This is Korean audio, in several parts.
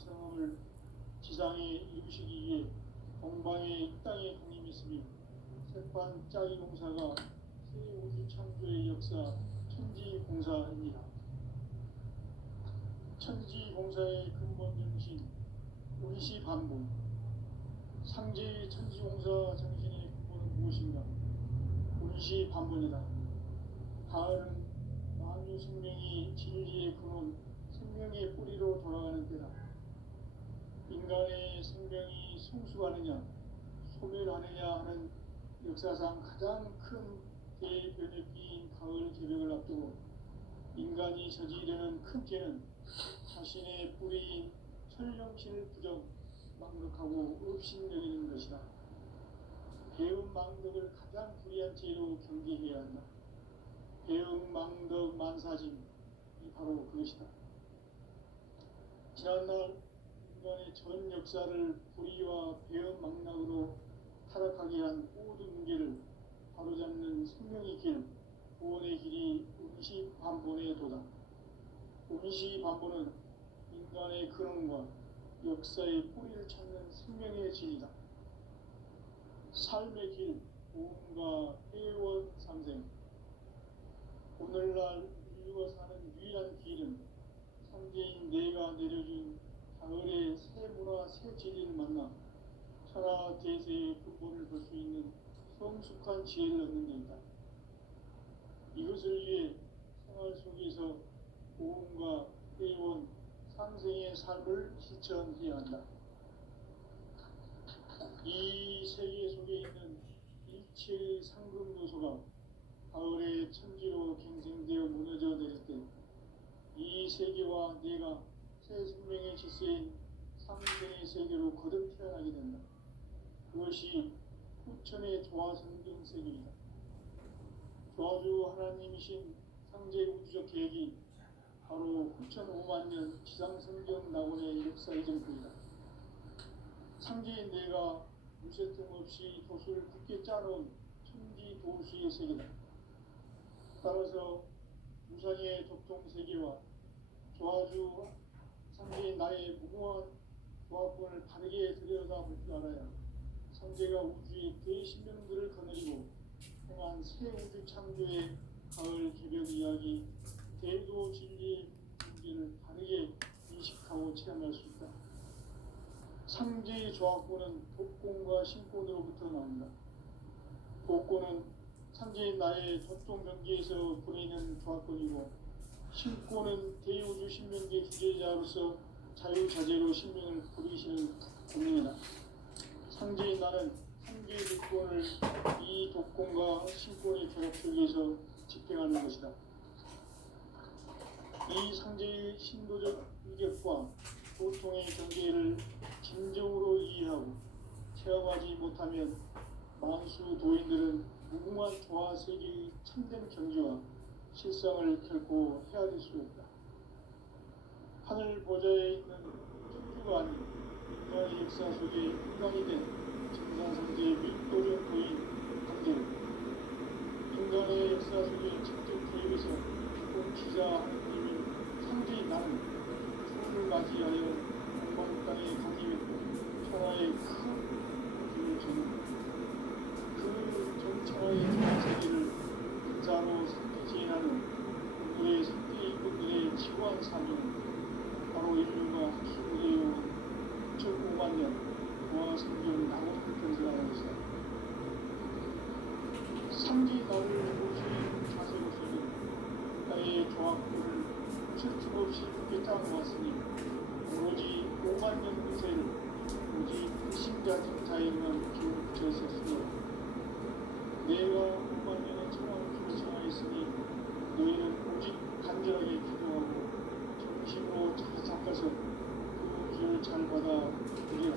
성함을 지상에 이루시기 위해 공방에 이 땅에 공임했으며 세판 짜기 공사가 새 우주 창조의 역사 천지공사입니다. 천지공사의 근본 정신 운시반본. 상제 천지공사 정신의 근본은 무엇인가? 운시반본이다. 가을은 만유 생명이 진리의 근원, 생명의 뿌리로 돌아가는 때다. 인간의 생명이 성숙하느냐, 소멸하느냐 하는 역사상 가장 큰 대변혁기인 가을 개벽을 앞두고 인간이 저지르는 큰 죄는 자신의 뿌리인 천령신을 부정, 망덕하고 업신여기는 것이다. 배음 망덕을 가장 불의한 죄로 경계해야 한다. 배음 망덕 만사짐이 바로 그것이다. 지난날 인간의 전 역사를 불의와 배음 망락으로 타락하게 한 모든 문제를 바로잡는 생명의 길, 구원의 길이 운시반본의 도다. 운시반본은 인간의 근원과 역사의 뿌리를 찾는 생명의 진리다. 삶의 길, 구원과 회원 상생. 오늘날 인류가 사는 유일한 길은 삼재인 내가 내려준 가을의 새 문화, 새 진리를 만나 천하 대세의 근본을 볼 수 있는 성숙한 지혜를 얻는 데 있다. 이것을 위해 생활 속에서 고음과 회원, 상생의 삶을 실천해야 한다. 이 세계 속에 있는 일체의 상급 요소가 가을의 천지로 갱생되어 무너져 내릴 때 이 세계와 내가 새 생명의 질서인 상생의 세계로 거듭 태어나게 된다. 그것이 후천의 조화성경 세계이다. 조화주 하나님이신 상제 우주적 계획이 바로 후천 5만년 지상성경 낙원의 역사의 정토이다. 상제인 내가 무쇠 틈 없이 도수를 굳게 짜놓은 천지 도수의 세계다. 따라서 무상의 독통세계와 조화주 상제인 나의 무궁한 조합권을 바르게 들여다볼 줄 알아야 상제가 우주의 대신명들을 거느리고 행한 새 우주 창조의 가을 개벽 이야기, 대도 진리의 문제를 바르게 인식하고 체험할 수 있다. 상제의 조합권은 독권과 신권으로부터 나온다. 독권은 상제인 나의 전통 경계에서 보내는 조합권이고, 신권은 대우주 신명계 주제자로서 자유자재로 신명을 부리시는 권능이다. 상제인 나는 상제의 독권을 이 독권과 신권의 결합 속에서 집행하는 것이다. 이 상제의 신도적 위력과 보통의 경계를 진정으로 이해하고 체험하지 못하면 만수 도인들은 무궁한 조화 세계의 참된 경지와 실상을 결코 헤아릴 수 없다. 하늘 보좌에 있는 천주가 아닌 인간의 역사 속에 인간이 된 정산상제의 윗도전 도인 관계는 인간의 역사 속에 직접 개입해서 공치자 하느님인 상제인 나는 추운을 맞이하여 공방 땅에 가기 위해 천하의 큰 우주를 전했다. 그 전천하의 세계를 근사로 상기지행하는 오늘의 상대인분들의 지구한 사명은 바로 인류가 학술해온 9,5만 년 조화 성경 낙원을 건설하는 것이다. 상지 나를 보시는 자세로서는 나의 조합권을 쉴틈 없이 굳게 짜놓았으니 오로지 5만 년 근세를 오직 불신자 정자에만 기운을 붙여 있었으며 내가 5만 년의 천하우주를 정하였으니 너희는 오직 간절하게 기도하고 정심으로 잘 잡아서 그 우주를 잘 받아 들이라.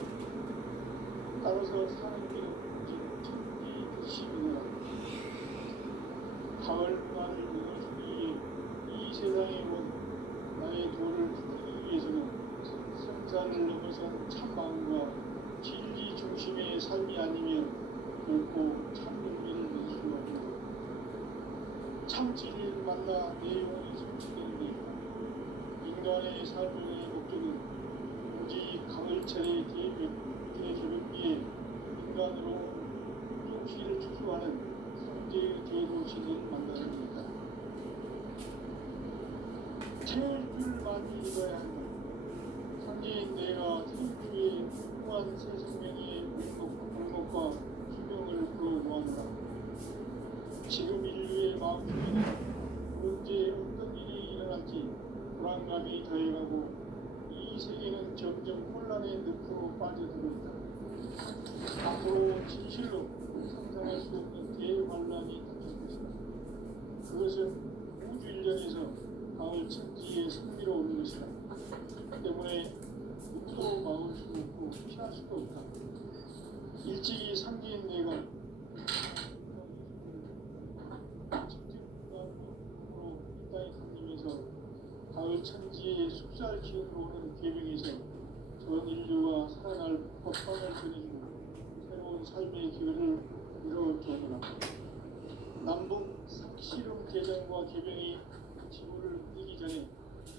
따라서 사는 길은 오직 천지불식이니라. 가을 문화를 무너주기 위해 이 세상에 온 나의 도를 붙이기 위해서는 성산을 넘어선 참 마음과 진리 중심의 삶이 아니면 결코 참 용기를 낼 수가 없다. 참 진리를 만나 내 영혼이 성취되는 데 인간의 삶의 목적은 오직 가을철의 개벽기에 인간으로 풍시를 추구하는 성제의 제도신을 만나는 겁니다. 제일 글 많이 읽어야 하는 상제인 내가 생주의 풍부한 새 생명의 공목과 수명을 불어모아노라. 지금 인류의 마음속에는 언제 어떤 일이 일어날지 불안감이 더해가고 이 세계는 점점 혼란의 늪으로 빠져들고 있다. 앞으로 진실로 상상할 수 없는 대환란이 닥칠 것이다. 그것은 우주 일련에서 가을 천지의 승리로 오는 것이다. 때문에 누구도 막을 수 없고 피할 수도 없다. 일찍이 상기인 내가 천지국가로 이 땅에 강림해서 가을 천지의 숲살 기운으로 오는 계명에서 전 인류가 살아날 법방을 전해주고 새로운 삶의 기회를 이뤄주어라. 남북 상씨름 대전과 개병이 지구를 이기 전에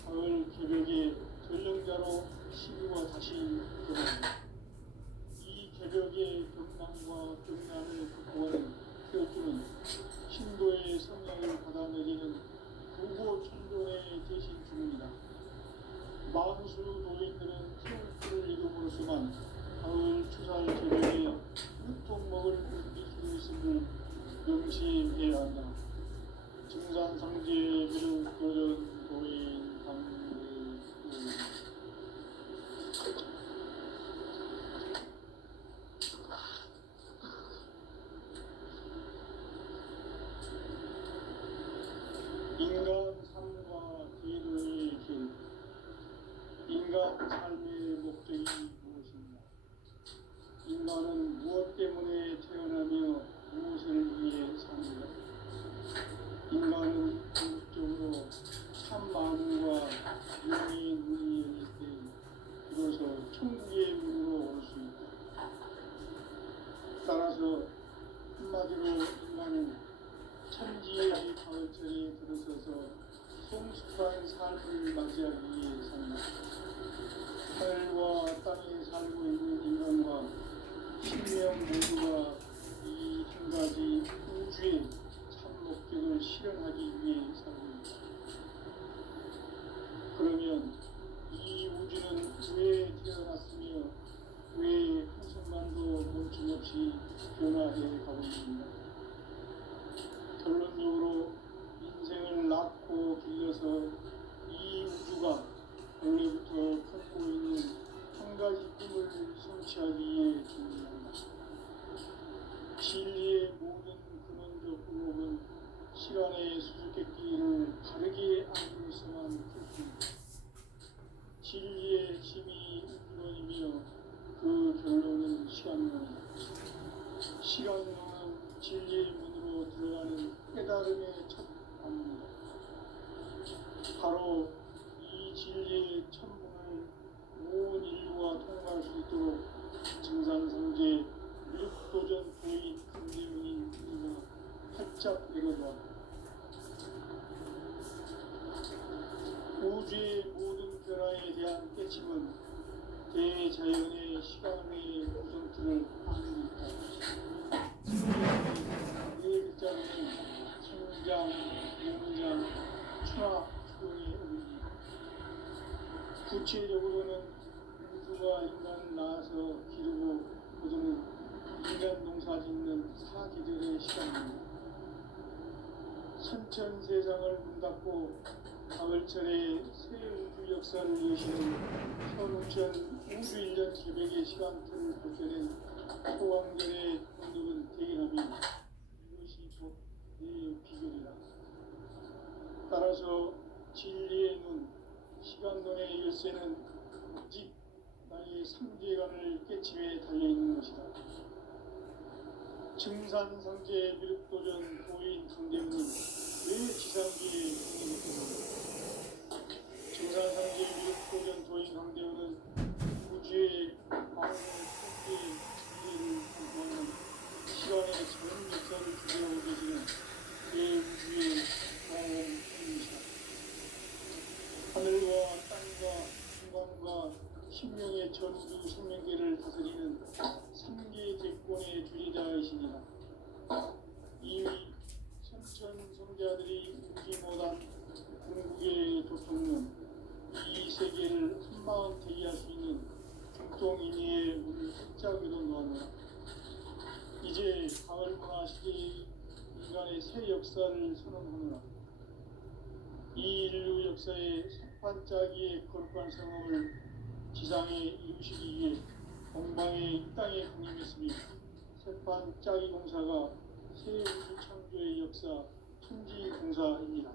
가을 개벽의 전령자로 시류가 다시 돌아옵니다. 이 개벽의 경남과 경남을 극복하는 태어주는 신도의 성령을 받아 내리는 부고 천종의 대신 주문이다. 만수 노인들은 태울주를 이름으로서만 가을 추살 개벽에 유통먹을 옮길 수 있음을 명심해야 한다. 증산상제의 비록 도전 도인 강대 인간 삶과 제도의 길. 인간 삶의 목적이 무엇인가? 인간은 무엇 때문에 태어나며 무엇을 위해 삽니까? 인간은 궁극적으로 참 마음과 영의 문이 열릴 때 비로소 천국의 문으로 올 수 있다. 따라서 한마디로 인간은 천지의 가을철에 들어서서 성숙한 삶을 맞이하기 위해 산다. 하늘과 땅에 살고 있는 인간과 신명 모두가 이 한 가지 우주의 참 목적을 실현하기 위해 살고 있다. 그러면 이 우주는 왜 태어났으며 왜 한순간도 멈춤없이 변화해 가고 있는가? 결론적으로 인생을 낳고 길러서 이 우주가 원래부터 품고 있는 한 가지 꿈을 성취하기 위해 준비한다. 진리의 모든 근원적 의혹은 시간의 수수께끼를 바르게 알고서만 풀립니다. 진리의 힘이 우주론이며 그 결론은 시간론이다. 시간론은 진리의 문으로 들어가는 깨달음의 첫 방문이다. 바로 이 진리의 천문을 온 인류가 통과할 수 있도록 증산성제 육도전 도인 강대문인 이가 활짝 내려놓았다. 우주의 모든 변화에 대한 깨침은 대자연의 시간의 구성틀을 아닙니까? 네 글자로는 성장, 용장, 추락, 추동의 의미입니다. 구체적으로는 우주가 인간을 낳아서 기르고 거두는 인간 농사 짓는 사계절의 시간입니다. 선천세상을 문닫고 가을철에 새 우주 역사를 여시는 현우천 우주 1년 개벽의 시간틀을 벗겨낸 소강전의 언덕은 대견함이 이것이 곧 내 비결이다. 따라서 진리의 눈, 시간론의 열쇠는 오직 나의 삼계관을 깨침에 달려있는 것이다. 증산상제 미륵도전 도인 강대문은 왜 지상기에 있는가? 증산상제 미륵도전 도인 강대문은 우주의 마음의 통계의 진리를 공부하는 시간의 전 역사를 주제하고 계시는 대우주의 공홍입니다. 하늘과 땅과 중간과 신명 생명의 전우주 생명계를 다스리는 3계 대권의 주제자이시니라. 이미 선천성자들이 울지 못한 궁극의 조통은 이 세계를 한마음 대기할 수 있는 중동인의의 문을 활짝 열어놓았노라. 이제 가을 문화 시대의 인간의 새 역사를 선언하노라. 이 인류 역사의 새반짝이의 거룩한 성험을 지상에 이루시기 위해 동방의 이 땅에 강림했으니 새반짝이 공사가 새 우주 창조의 역사 천지공사입니다.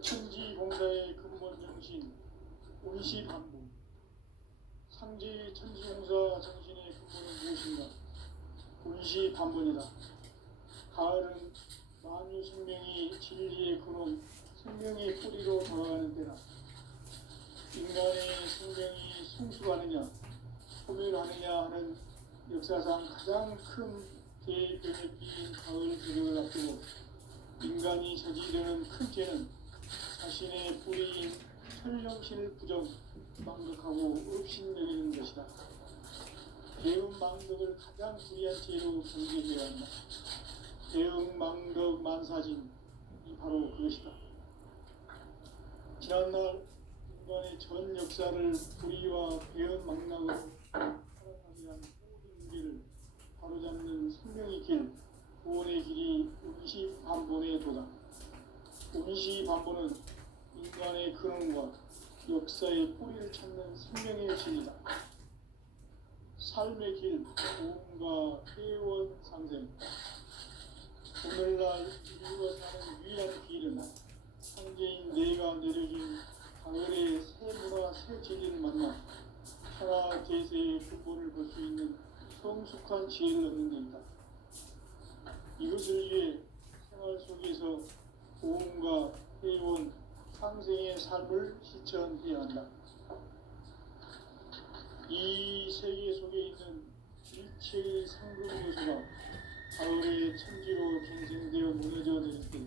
천지공사의 근본 정신 운시반복. 상제의 천지공사 정신의 근본은 무엇인가? 운시반복이다. 가을은 만유 생명이 진리의 근원, 생명의 뿌리로 돌아가는 때다. 인간의 생명이 성숙하느냐, 소멸하느냐 하는 역사상 가장 큰 대변혁기인 가을 계절을 앞두고 인간이 저지르는 큰 죄는 자신의 뿌리인 천령신을 부정, 망극하고 업신여기는 것이다. 대응 망덕을 가장 불의한 죄로 경계해야 한다. 대응 망덕 만사진이 바로 그것이다. 지난날 인간의 전 역사를 불의와 배은 망락으로 살아가기 위한 모든 문제를 바로잡는 생명의 길, 구원의 길이 운시반본의 도다. 운시반본은 인간의 근원과 역사의 뿌리를 찾는 생명의 길이다. 삶의 길, 도움과 회원 상생. 오늘날 인류가 사는 유일한 길은 상제인 내가 내려준 가을의 새 문화, 새 진리를 만나 천하 대세의 근본을 볼 수 있는 성숙한 지혜를 얻는 데 있다. 이것을 위해 생활 속에서 도움과 회원, 상생의 삶을 실천해야 한다. 이 세계 속에 있는 일체의 상금 요소가 가을의 천지로 갱생되어 무너져 내릴 때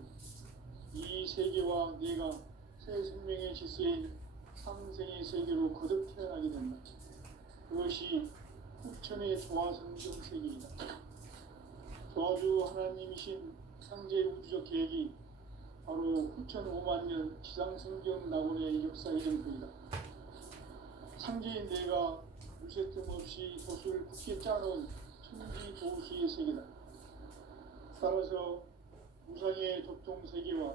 이 세계와 내가 새 생명의 질서인 상생의 세계로 거듭 태어나게 된다. 그것이 후천의 조화성경 세계이다. 조화주 하나님이신 상제 우주적 계획이 바로 후천 5만년 지상성경 낙원의 역사의 전부이다. 상제인 내가 무쇠 틈 없이 도수를 굳게 짜놓은 천지 도수의 세계다. 따라서 무상의 도통 세계와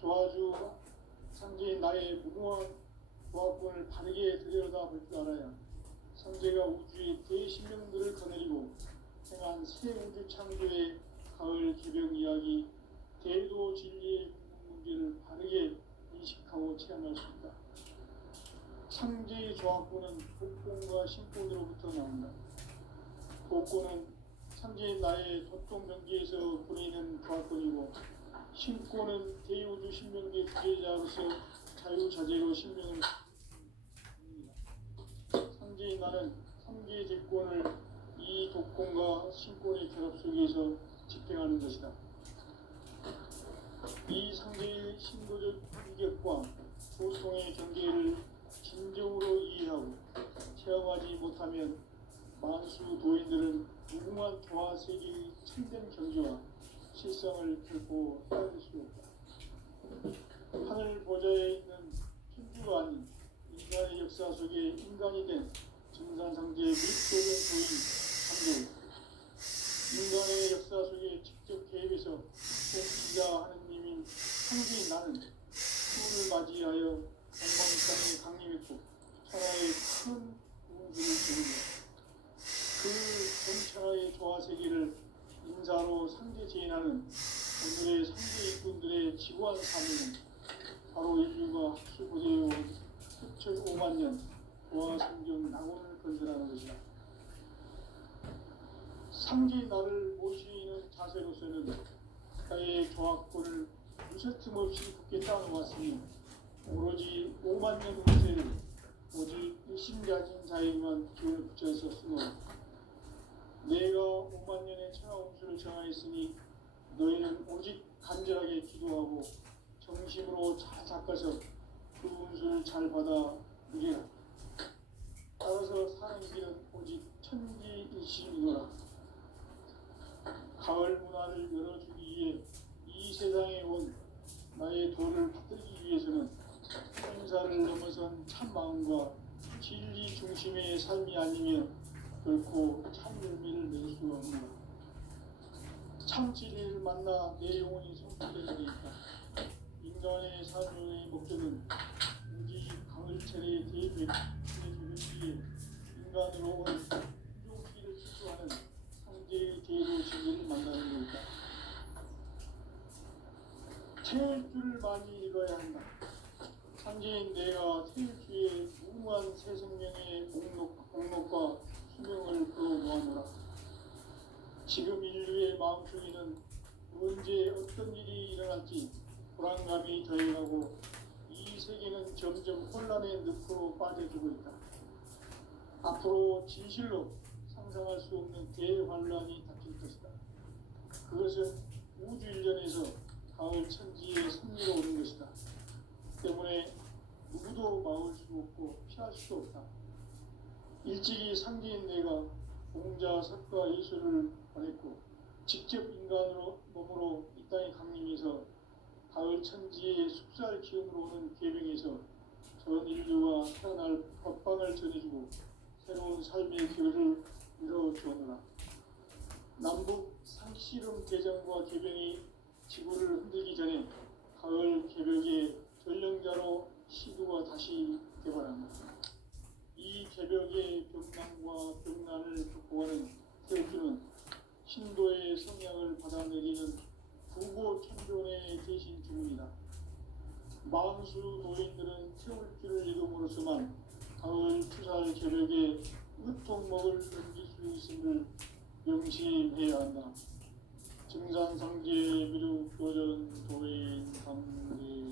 조화주 상제인 나의 무궁한 조합권을 바르게 들여다볼 줄 알아야 상제가 우주의 대신명들을 거느리고 행한 새 우주 창조의 가을 개벽 이야기, 대도 진리의 궁극 문제를 바르게 인식하고 체험할 수 있다. 상제의 조합권은 복권과 신권으로부터 나온다. 복권은 상제인 나의 도통 경계에서 보내는 조합권이고, 신권은 대우주 신명계 구제자로서 자유자재로 신명을 상제인 나는 3계 제권을 이 독권과 신권의 결합 속에서 집행하는 것이다. 이 상제의 신도적 인격과 소통의 경계를 진정으로 이해하고 체험하지 못하면 만수 도인들은 무궁한 조화 세계의 참된 경지와 실성을 결코 헤아릴 수 없다. 하늘 보좌에 있는 천주가 아닌 인간의 역사 속에 인간이 된 증산상제의 밀도된 도인 상제, 인간의 역사 속에 직접 개입해서 통치자 하느님인 상제인 나는 수을 맞이하여 동방땅에 강림했고 천하의 큰 운수를 주는다. 그 전천하의 조화세계를 인사로 상제 제인하는 오늘의 상제 일꾼들의 지구한 사명은 바로 인류가 학수고대의 수천 5만 년 조화성경 낙원을 건설하는 것이다. 상제 나를 모시는 자세로서는 나의 조합권을 무쇠틈 없이 굳게 따놓았으니 오로지 5만 년 운세를 오직 일심가진 자에게만 기운을 붙여서 쓰노. 내가 5만 년의 천하 운수를 정하였으니 너희는 오직 간절하게 기도하고 정심으로 잘 닦아서 그 운수를 잘 받아 누리라. 참마음과 진리 중심의 삶이 아니면 결코 참 열매를 낼 수가 없다. 참 진리를 만나 내 영혼이 성숙되게 되있다. 인간의 삶의 목적은 오직 가을철의 대백의 인간으로 온 부족기를 추구하는 상제의 계로 진리를 만나는 것이다. 태울 줄을 많이 읽어야 한다. 상제인 내가 태울 주의 무궁한 새 생명의 목록과 수명을 풀어놓아노라. 지금 인류의 마음속에는 언제 어떤 일이 일어날지 불안감이 더해가고 이 세계는 점점 혼란의 늪으로 빠져들고 있다. 앞으로 진실로 상상할 수 없는 대환란이 닥칠 것이다. 그것은 우주 일련에서 가을 천지의 섭리로 오는 것이다. 때문에 누구도 막을 수 없고 피할 수 없다. 일찍이 상제인 내가 공자, 석가, 예수를 보냈고 직접 인간으로 몸으로 이 땅에 강림해서 가을 천지의 숙살 기운으로 오는 계명에서 전 인류가 태어날 법방을 전해주고 새로운 삶의 길을 이뤄주었노라. 남북 상씨름 대전과 개병이 지구를 흔들기 전에 가을 개벽의 전령자로 시두가 다시 개발합니다. 이 개벽의 병난과 병난을 극복하는 태우주는 신도의 성향을 받아내리는 부고 천존의 대신 주문이다. 만수 노인들은 태울 줄을 읽음으로써만 가을 추살 개벽의 으통목을 넘길 수 있음을 명심해야 한다. 증산상제 미륵도전 도인 상제후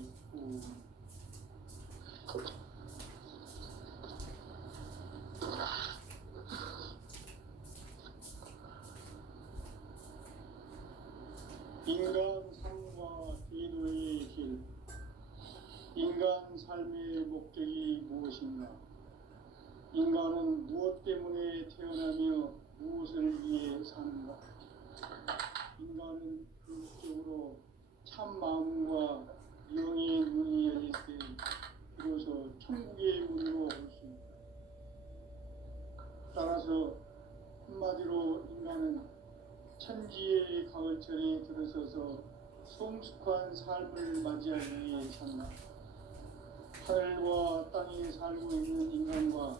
인간 삶과 기도의 길. 인간 삶의 목적이 무엇인가? 인간은 무엇 때문에 태어나며 무엇을 위해 사는가? 인간은 그 목적으로 참 마음과 영의 눈이 열릴 때 비로소 천국의 문으로 올 수 있다. 따라서 한마디로 인간은 천지의 가을철에 들어서서 성숙한 삶을 맞이하기 위해 산다. 하늘과 땅에 살고 있는 인간과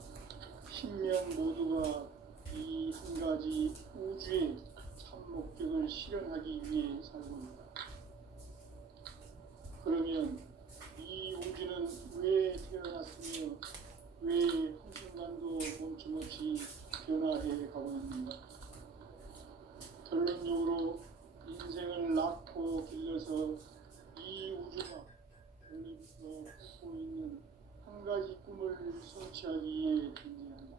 신명 모두가 이 한 가지 우주의 참 목적을 실현하기 위해 살고 있다. 그러면 이 우주는 왜 태어났으며 왜 한순간도 멈춤없이 변화해 가고 있는가? 결론적으로 인생을 낳고 길러서 이 우주가 걸림으로 걷고 있는 한 가지 꿈을 성취하기 위해 존재한다.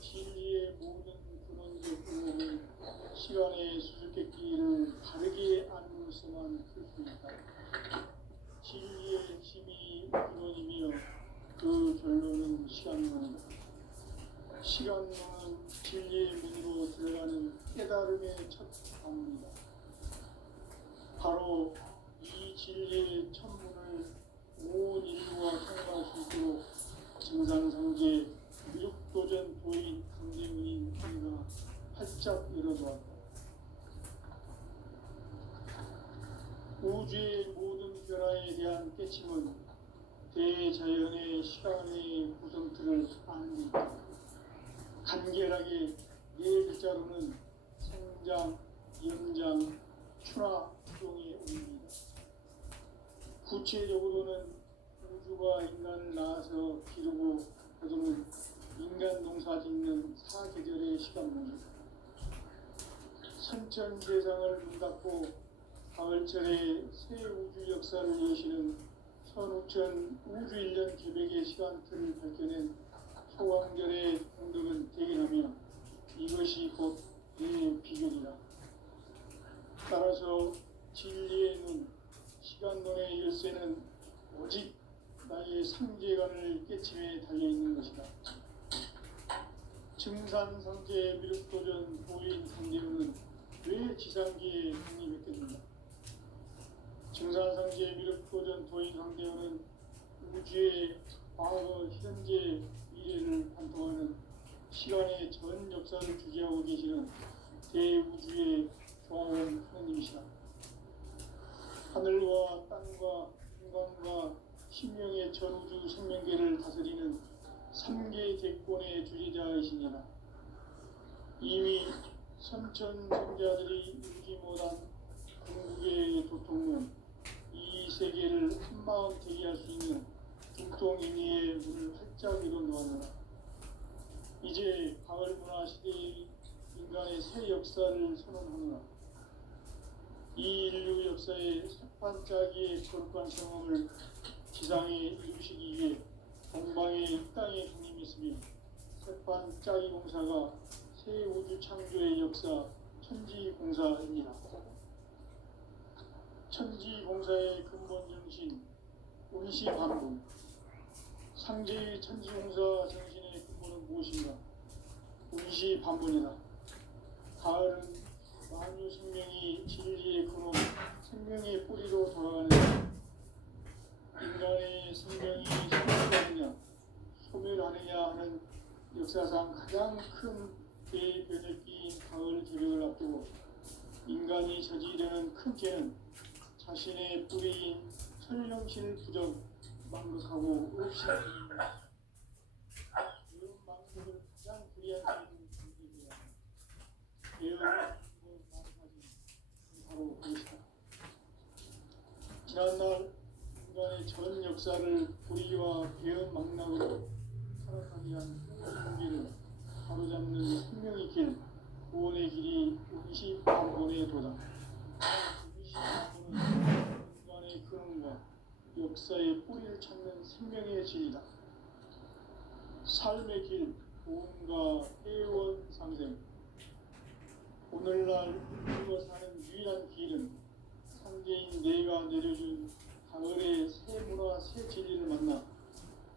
진리의 모든 근원적 의혹은 시간의 수수께끼를 바르게 알고서만 풀 수 있다. 진리의 핵심이 근원이며 그 결론은 시간론이다. 시간론은 진리의 문으로 들어가는 깨달음의 첫 방문이다. 바로 이 진리의 천문을 온 인류가 통과할 수 있도록 증산상제 미륵도전 도인 강대문인 우리가 활짝 열어놓았다. 우주의 모든 변화에 대한 깨침은 대자연의 시간의 구성틀을 아는 데 있다. 간결하게 네 글자로는 생장, 연장, 추나 추동의 의미이다. 구체적으로는 우주가 인간을 낳아서 기르고 거두는 인간 농사 짓는 사계절의 시간문이다. 선천대상을 문닫고 가을철에 새 우주 역사를 여시는 선우천 우주일년 개백의 시간틀을 밝혀낸 소강절의 공덕은 대견하며 이것이 곧 내 비결이다. 따라서 진리의 눈, 시간론의 열쇠는 오직 나의 상제관을 깨침에 달려있는 것이다. 증산상제 미륵도전 도인 강제문은 왜 지상기에 독립했겠는가? 증산상제 미륵도전 도인 강제문은 우주의 과거, 현재, 미래를 관통하는 시간의 전 역사를 주재하고 계시는 대우주의 조화원 하느님이시라. 하늘과 땅과 인간과 신명의 전우주 생명계를 다스리는 삼계 대권의 주재자이시니라. 이미 선천성자들이 이루지 못한 궁극의 도통은 이 세계를 한마음 되게 할 수 있는 중통인의의 문을 활짝 열어놓았노라. 이제 가을 문화 시대의 인간의 새 역사를 선언하노라. 이 인류 역사의 새반짝이의 거룩한 경험을 지상에 이루시기 위해 동방의 땅에 강림했으며 새반짝이 공사가 새 우주 창조의 역사 천지공사입니다. 천지공사의 근본 정신 운시반분. 상제의 천지공사 정신의 근본은 무엇인가? 운시반분이다. 가을은 만유 생명이 진리의 근원, 생명의 뿌리로 돌아가는 인간의 생명이 소멸하느냐 소멸하느냐 하는 역사상 가장 큰 대변을 끼인 가을 개벽을 앞두고 인간이 저지르는 큰 죄는 자신의 뿌리인 설령신을 부정 망극하고 없이 이런 망극을 가장 불이한 죄는 배은망사진 바로 그것이다. 지난날 인간의 전 역사를 불의와 배은망락으로 타락하게 한 공기를 바로잡는 생명의 길, 구원의 길이 운시반본의 도다. 운시반본은 인간의 근원과 역사의 뿌리를 찾는 생명의 진리다. 삶의 길, 구원과 회원 상생. 오늘날 우리가 사는 유일한 길은 상제인 내가 내려준 가을의 새 문화, 새 진리를 만나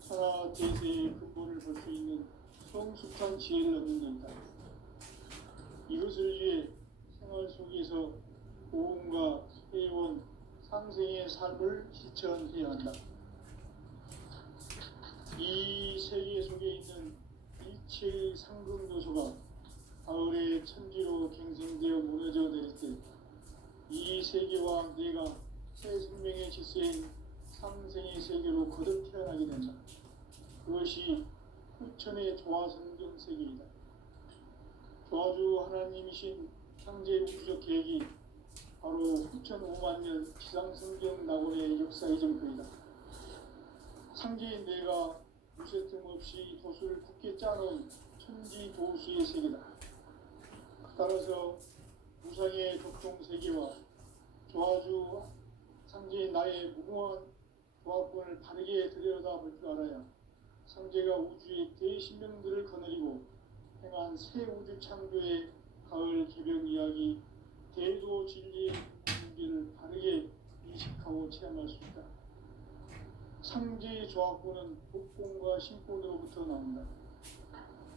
천하 대세의 근본을 볼 수 있는 성숙한 지혜를 얻는 것이다. 이것을 위해 생활 속에서 고음과 회원, 상생의 삶을 실천해야 한다. 이 세계 속에 있는 일체의 상금도소가 가을의 천지로 갱생되어 무너져 내릴 때 이 세계와 내가 새 생명의 질서인 상생의 세계로 거듭 태어나게 된다. 그것이 후천의 조화성경 세계이다. 조화주 하나님이신 창제 우주적 계획이 바로 후천 5만 년 지상성경 낙원의 역사 이전표이다. 상제인 내가 무쇠 틈 없이 도수를 굳게 짜놓은 천지 도수의 세계다. 따라서 무상의 독종 세계와 조화주 상제인 나의 무궁한 조합권을 바르게 들여다볼 줄 알아야 상제가 우주의 대신명들을 거느리고 행한 새 우주 창조의 가을 개벽 이야기 대도 진리의 공기를 바르게 인식하고 체험할 수 있다. 상제의 조합권은 복권과 신권으로부터 나온다.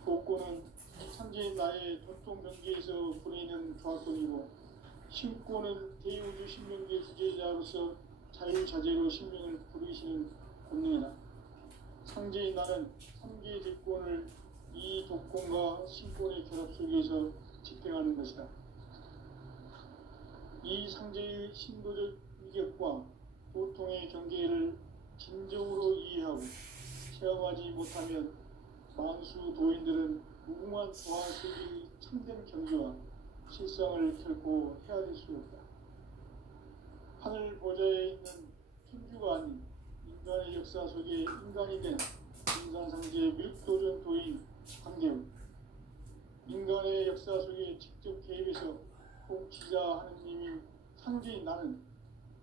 복권은 상제인 나의 전통 경계에서 부리는 조합권이고 신권은 대우주 신명계 주제자로서 자유자재로 신명을 부르시는 권능이다. 상제인 나는 3개의 대권을 이 독권과 신권의 결합 속에서 집행하는 것이다. 이 상제의 신도적 위격과 고통의 경계를 진정으로 이해하고 체험하지 못하면 만수 도인들은 무궁한 조화 세계의 참된 경지와 실상을 결코 헤아릴 수 없다. 하늘 보좌에 있는 천주가 아닌 인간의 역사 속에 인간이 된 인간상제의 밀도전 도인 강대우. 인간의 역사 속에 직접 개입해서 통치자 하느님인 상제인 나는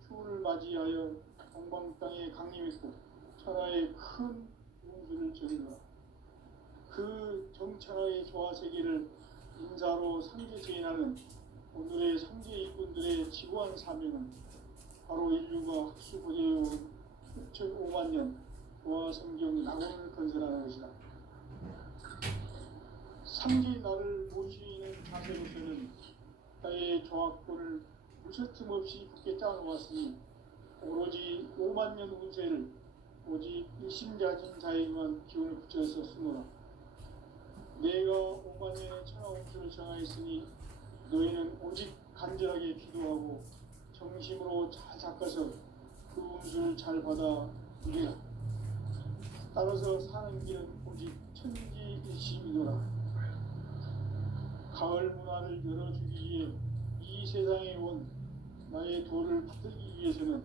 추후를 맞이하여 동방 땅에 강림했고 천하의 큰 용수를 저지르라. 그 정천하의 조화 세계를 인사로 상제 제인하는 오늘의 상제 일꾼들의 지구한 사명은 바로 인류가 학수고대해온 5만 년 조화 성경 낙원을 건설하는 것이다. 상제인 나를 모시는 자세로서는 나의 조합권을 무쇠틈 없이 굳게 짜놓았으니 오로지 5만 년 운세를 오직 일심가진 자에게만 기운을 붙여서 쓰노라. 내가 오만의 천하홍수를 정하였으니 너희는 오직 간절하게 기도하고 정심으로 잘 닦아서 그 운수를 잘 받아 누리라. 따라서 사는 길은 오직 천지일심이노라. 가을 문화를 열어주기 위해 이 세상에 온 나의 도를 받들기 위해서는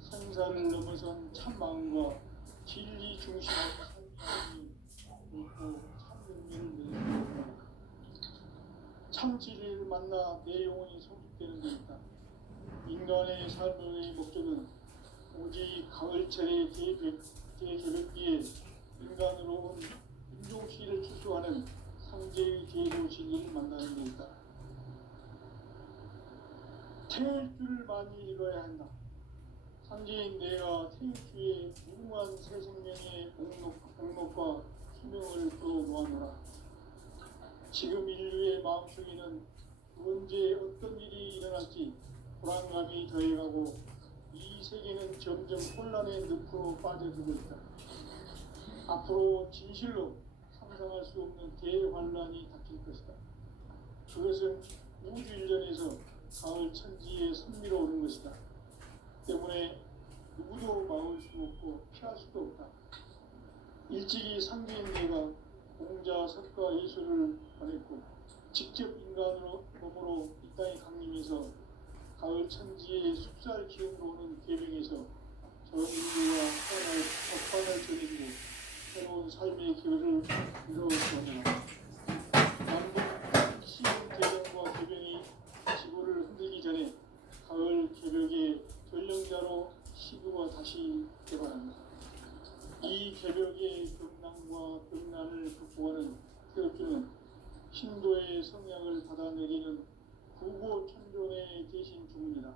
생사를 넘어선 참 마음과 진리 중심의 삶이 있고 참 능력을 내리는 참 진리를 만나 내 영혼이 성숙되는 데 있다. 인간의 삶의 목적은 오직 가을철의 대개벽기에 인간으로 온 인종시를 추수하는 상제의 제도 진리를 만나는 데 있다. 태울 줄 많이 읽어야 한다. 상제인 내가 태일주의 무궁한 새 생명의 목록과 수명을 풀어놓아노라. 지금 인류의 마음속에는 언제 어떤 일이 일어날지 불안감이 더해가고 이 세계는 점점 혼란의 늪으로 빠져들고 있다. 앞으로 진실로 상상할 수 없는 대환란이 닥칠 것이다. 그것은 우주 일전에서 가을 천지에 선미로 오는 것이다. 때문에 누구도 막을 수 없고 피할 수도 없다. 일찍이 상제인 내가 공자, 석가, 예수를 보냈고 직접 인간으로 몸으로 이 땅에 강림해서 가을 천지의 숲살 기운으로 오는 계명에서 전 인류와 법관을 전해주고 새로운 삶의 기회를 이루어주었노라. 만국 시인 개정과 개병이 지구를 흔들기 전에 가을 개벽의 전령자로 시구가 다시 개발합니다. 이 개벽의 극난과 극난을 극복하는 태엽주는 신도의 성향을 받아내리는 구고천존의 대신 주문이다.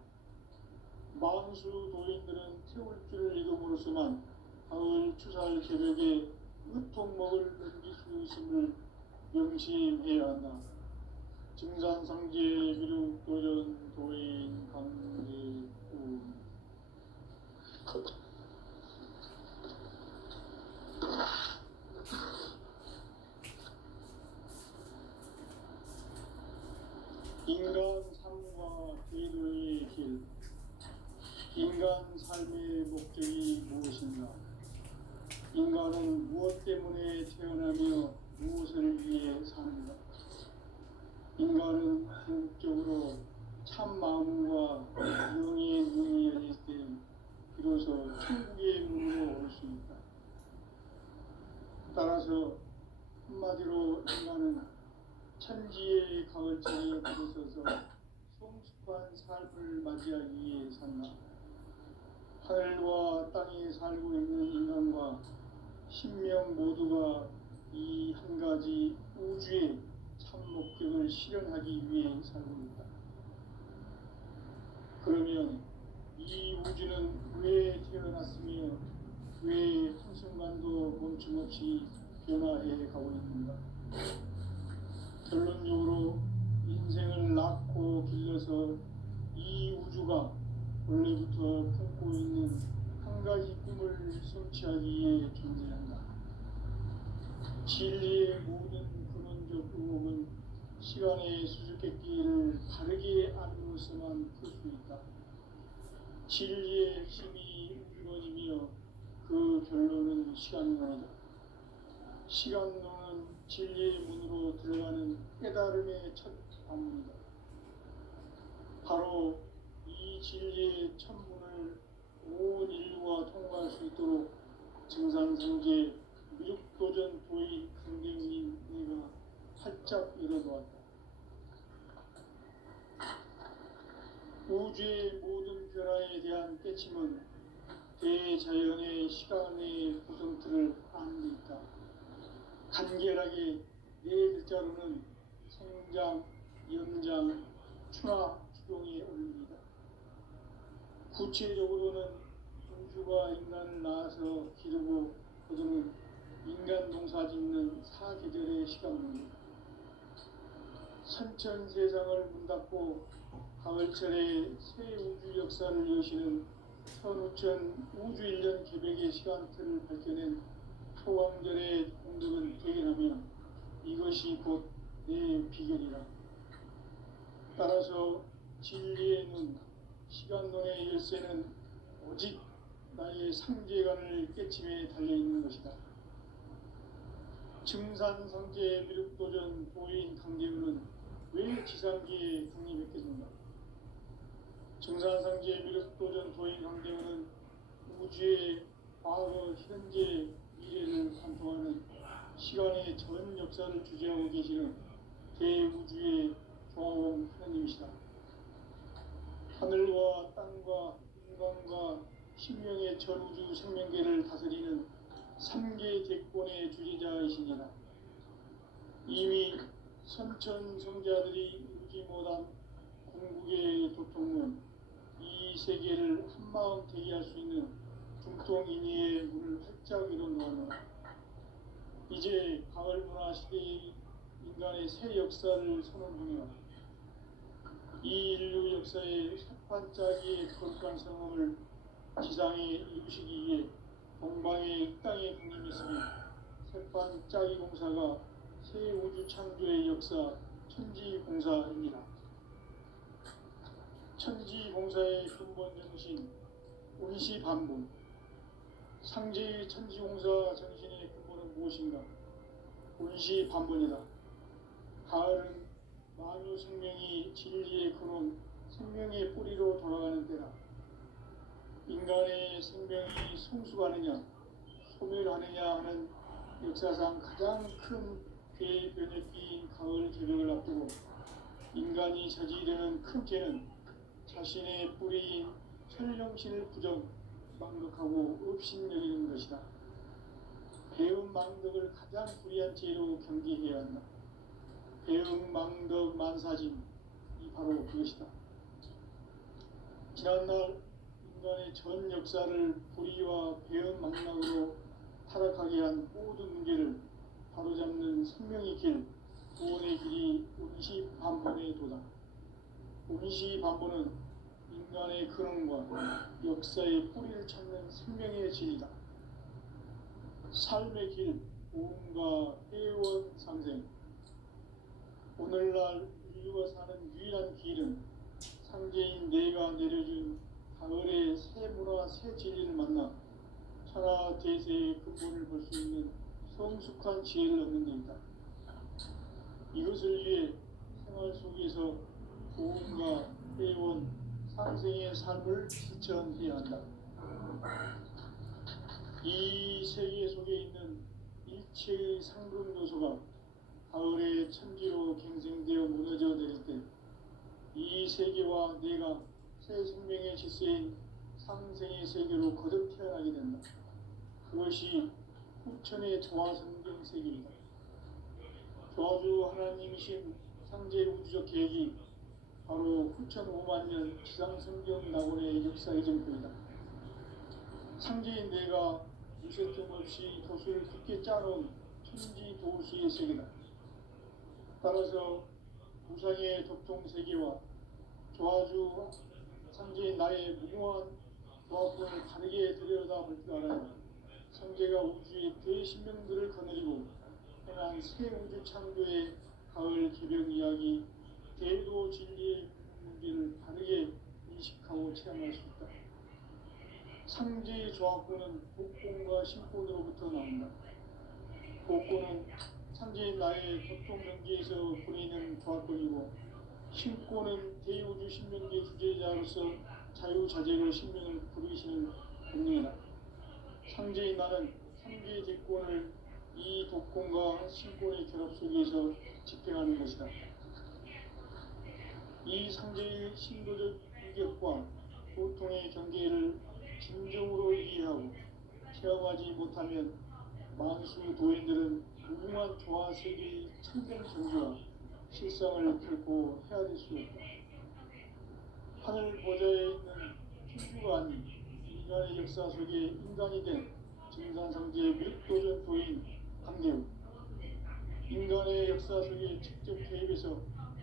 만수 도인들은 태울주를 읽음으로써만 가을 추살 개벽의 으통목을 넘길 수 있음을 명심해야 한다. 증산상제 미륵도전 도인 강제우 인간 삶과 제도의 길. 인간 삶의 목적이 무엇인가? 인간은 무엇 때문에 태어나며 무엇을 위해 사는가? 인간은 궁극적으로 참 마음과 영의 눈이 열릴 때 비로소 천국의 문으로 올 수 있다. 따라서 한마디로 인간은 천지의 가을철에 들어서서 성숙한 삶을 맞이하기 위해 산다. 하늘과 땅에 살고 있는 인간과 신명 모두가 이 한 가지 우주의 참 목적을 실현하기 위해 살고 있다. 그러면 이 우주는 왜 태어났으며 왜 한순간도 멈춤없이 변화해 가고 있는가? 결론적으로 인생을 낳고 길러서 이 우주가 원래부터 품고 있는 한 가지 꿈을 성취하기 위해 존재한다. 진리의 모든 근원적 의혹은 시간의 수수께끼를 바르게 알므로서만 풀 수 있다. 진리의 핵심이 우주론이며 그 결론은 시간론이다. 시간론은 진리의 문으로 들어가는 깨달음의 첫 방문이다. 바로 이 진리의 천문을 온 인류가 통과할 수 있도록 증산상제 미륵도전 도의 강경인 내가 활짝 열어놓았다. 우주의 모든 변화에 대한 깨침은 대자연의 시간의 구성틀을 아는 데 있다. 간결하게 네 글자로는 생장, 연장, 추나, 추동의 원리이다. 구체적으로는 우주가 인간을 낳아서 기르고 거두는 인간 농사 짓는 사계절의 시간입니다. 선천 세상을 문 닫고 가을철에 새 우주 역사를 여시는 선우천 우주일년 계획의 시간표를 밝혀낸 소왕절의 공덕은 대견하며 이것이 곧 내 비결이라. 따라서 진리의 눈, 시간론의 열쇠는 오직 나의 상제관을 깨침에 달려있는 것이다. 증산상제 미륵도전 도인 강제우는 왜 지상기에 강림했겠는가? 증산상제 미륵도전 도인 강제우는 우주의 과거, 현재, 미래를 관통하는 시간의 전 역사를 주재하고 계시는 대우주의 조화원 하나님이시다. 하늘과 땅과 인간과 신명의 전우주 생명계를 다스리는 삼계 대권의 주제자이시니라. 이미 선천성자들이 이루지 못한 궁극의 도통문, 이 세계를 한마음 대기할 수 있는 중통인의의 문을 활짝 열어놓으며 이제 가을 문화 시대의 인간의 새 역사를 선언하며 이 인류 역사의 삭반짜기의 거룩한 성험을 지상에 이루시기 위해 동방의 이 땅에 강림했으며 삭반짜기 공사가 새 우주 창조의 역사 천지공사입니다. 천지공사의 근본 정신 운시반분, 상제의 천지공사 정신의 근본은 무엇인가? 운시반분이다. 가을은 만유 생명이 진리의 근원, 생명의 뿌리로 돌아가는 때다. 인간의 생명이 성숙하느냐, 소멸하느냐 하는 역사상 가장 큰 대변혁기인 가을 개벽을 앞두고 인간이 저지르는 큰 죄는 자신의 뿌리인 설령신을 부정, 망덕하고 업신여기는 것이다. 배음 망덕을 가장 불의한 죄로 경계해야 한다. 배음 망덕 만사진이 바로 그것이다. 지난날 인간의 전 역사를 불의와 배음 망락으로 타락하게 한 모든 문제를 바로잡는 생명의 길, 구원의 길이 운시반본의 도다. 운시반본은 인간의 근원과 역사의 뿌리를 찾는 생명의 진리다. 삶의 길, 오음과 회원 상생. 오늘날 인류가 사는 유일한 길은 상제인 내가 내려준 가을의 새 문화, 새 진리를 만나 천하 대세의 근본을 볼 수 있는 성숙한 지혜를 얻는 데이다. 이것을 위해 생활 속에서 오음과 회원, 상생의 삶을 실천해야 한다. 이 세계 속에 있는 일체의 상금 요소가 가을의 천지로 갱생되어 무너져 내릴 때 이 세계와 내가 새 생명의 질서인 상생의 세계로 거듭 태어나게 된다. 그것이 후천의 조화성경 세계이다. 조화주 하나님이신 상제 우주적 계획이 바로 후천 5만 년 지상성경 낙원의 역사의 정표이다. 상제인 내가 유세점 없이 도수를 굳게 짜놓은 천지 도수의 세계다. 따라서 우상의 덕통 세계와 조화주 상제인 나의 무궁한 조화권을 다르게 들여다볼 줄 알아야 상제가 우주의 대신명들을 거느리고 행한 새 우주 창조의 가을 개벽 이야기, 대도 진리의 문제를 다르게 인식하고 체험할 수 있다. 상제의 조화권은 복권과 신권으로부터 나온다. 복권은 상제인 나의 덕통 경계에서 보내는 조화권이고, 신권은 대우주 신명계 주제자로서 자유자재로 신명을 부르시는 본능이다. 상제인 나는 상제의 대권을 이 독권과 신권의 결합 속에서 집행하는 것이다. 이 상제의 신도적 위격과 고통의 경계를 진정으로 이해하고 체험하지 못하면 만수 도인들은 무궁한 조화 세계의 천정 정주와 실상을 결코 헤아릴 수 없다. 하늘 보좌에 있는 천주가 아닌 인간의 역사 속에 인간이 된 증산상제의 밀도전 도인 강대우, 인간의 역사 속에 직접 개입해서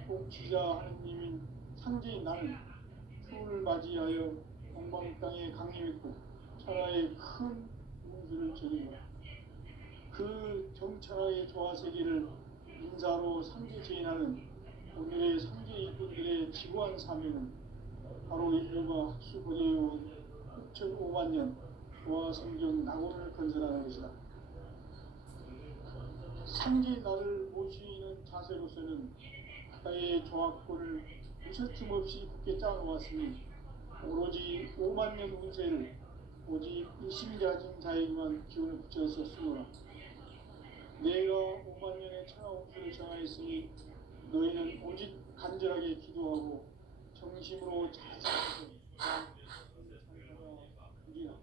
통치자 하느님인 상제인 나는 추운을 맞이하여 동방 땅에 강림했고 천하에 큰 문수를 저리노라. 그 정천하의 조화세계를 인사로 삼계제인하는 오늘의 삼계 일꾼들의 지구한 사명은 바로 인류가 학수고대해온 6,500만 년 조화성경 낙원을 건설하는 것이다. 삼계 나를 모시는 자세로서는 바다의 조화권을 무서틈 없이 굳게 짜놓았으니 오로지 5만 년 운세를 오직 일심가진 자에게만 기운을 붙여서 쓰노라. 내가 5만 년의 천하운수를 정하였으니 너희는 오직 간절하게 기도하고 정심으로 자세하게 이리라.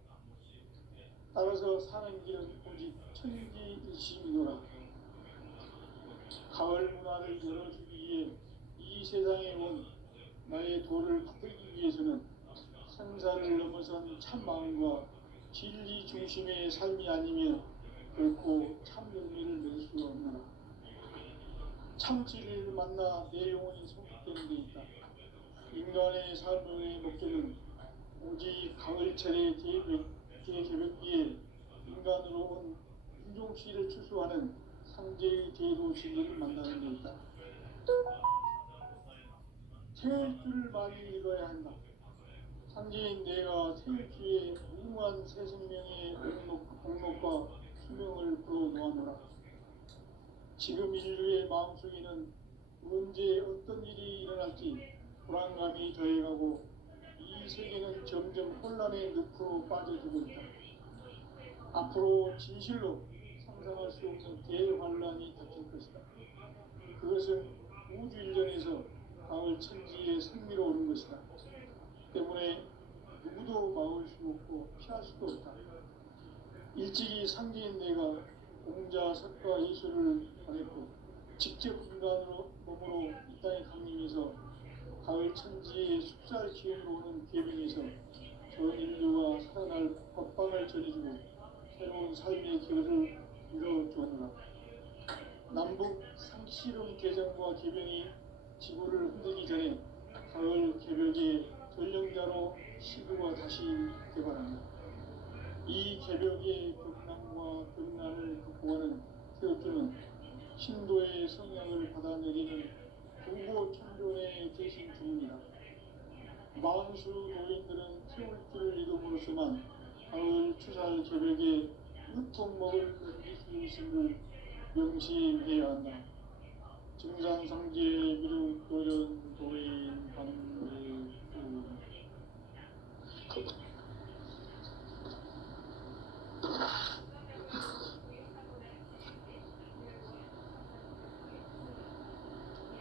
따라서 사는 길은 오직 천지일심이노라. 가을 문화를 열어주기 위해 이 세상에 온 나의 도를 받들기 위해서는 생사를 넘어선 참 마음과 진리 중심의 삶이 아니면 결코 참 열매를 맺을 수가 없노라. 참 진리를 만나 내 영혼이 성숙되는 데 있다. 인간의 삶의 목적은 오직 가을철의 대개벽기에 인간으로 온 인종씨를 추수하는 상제의 대도 진리를 만나는 데 있다. 태일주를 많이 읽어야 한다. 상제인 내가 태일주의 무궁한 새 생명의 공록과 수명을 불어놓아노라. 지금 인류의 마음속에는 언제 어떤 일이 일어날지 불안감이 더해가고 이 세계는 점점 혼란의 늪으로 빠져들고 있다. 앞으로 진실로 상상할 수 없는 대환란이 닥칠 것이다. 그것은 우주 일전에서 가을 천지에 승리로오는 것이다. 때문에 누구도 막을 수 없고 피할 수도 없다. 일찍이 상제인 내가 공자, 석가, 예수를 보냈고 직접 인간으로 몸으로 이 땅에 강림해서 가을 천지의 숙살 기운으로 오는 계명에서 전 인류가 살아날 법방을 전해주고 새로운 삶의 길을 이뤄주었노라. 남북 상씨름 개정과 개병이 지구를 흔들기 전에 가을 개벽의 전령자로 시구가 다시 개발한다. 이 개벽의 격난과 격난을 극복하는 태엽주는 신도의 성향을 받아내리는 부고천존의 대신 주문이다. 만수 노인들은 태울주를 이름으로서만 가을 추살 개벽에 으통 먹을 넘길 수 있음을 명시해야 한다. 증산상제 미륵 도전 도인 방배구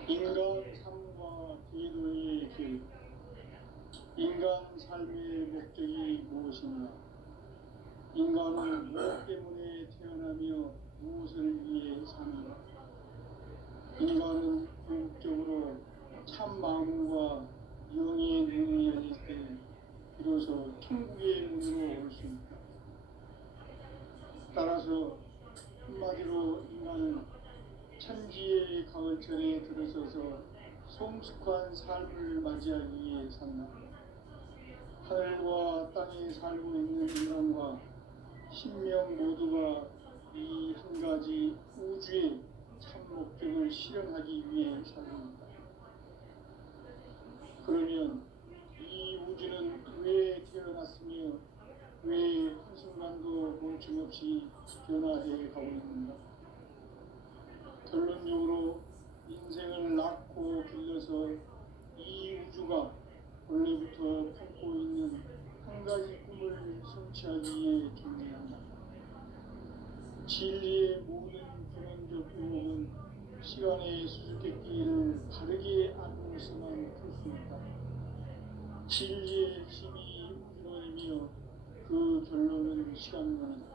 인간 삶과 제도의 길. 인간 삶의 목적이 무엇인가? 인간은 무엇 때문에 태어나며 무엇을 위해 사는가? 인간은 궁극적으로 참 마음과 영의 눈이 열릴 때 비로소 천국의 문으로 올 수 있다. 따라서 한마디로 인간은 천지의 가을철에 들어서서 성숙한 삶을 맞이하기 위해 산다. 하늘과 땅에 살고 있는 인간과 신명 모두가 이 한 가지 우주의 참 목적을 실현하기 위해 살립니다. 그러면 이 우주는 왜 태어났으며 왜 한순간도 멈춤없이 변화해 가고 있는가? 결론적으로 인생을 낳고 길러서 이 우주가 원래부터 품고 있는 한 가지 꿈을 성취하기 위해 존재한다. 진리의 모든 근원적 의혹은 시간의 수수께끼를 바르게 알고서만 풀 수 있다. 진리의 힘이 우주론이며 그 결론은 시간론이다.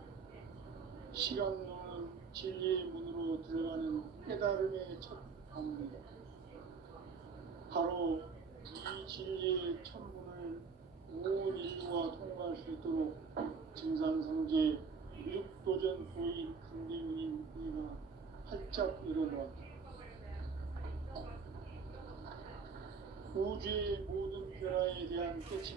시간론은 진리의 문으로 들어가는 깨달음의 첫 방문이다. 바로 이 진리의 천문을 온 인류가 통과할 수 있도록 증산상제 미륵도전 도인 강대문인 이가 활짝 열어놓았다. 우주의 모든 변화에 대한 깨치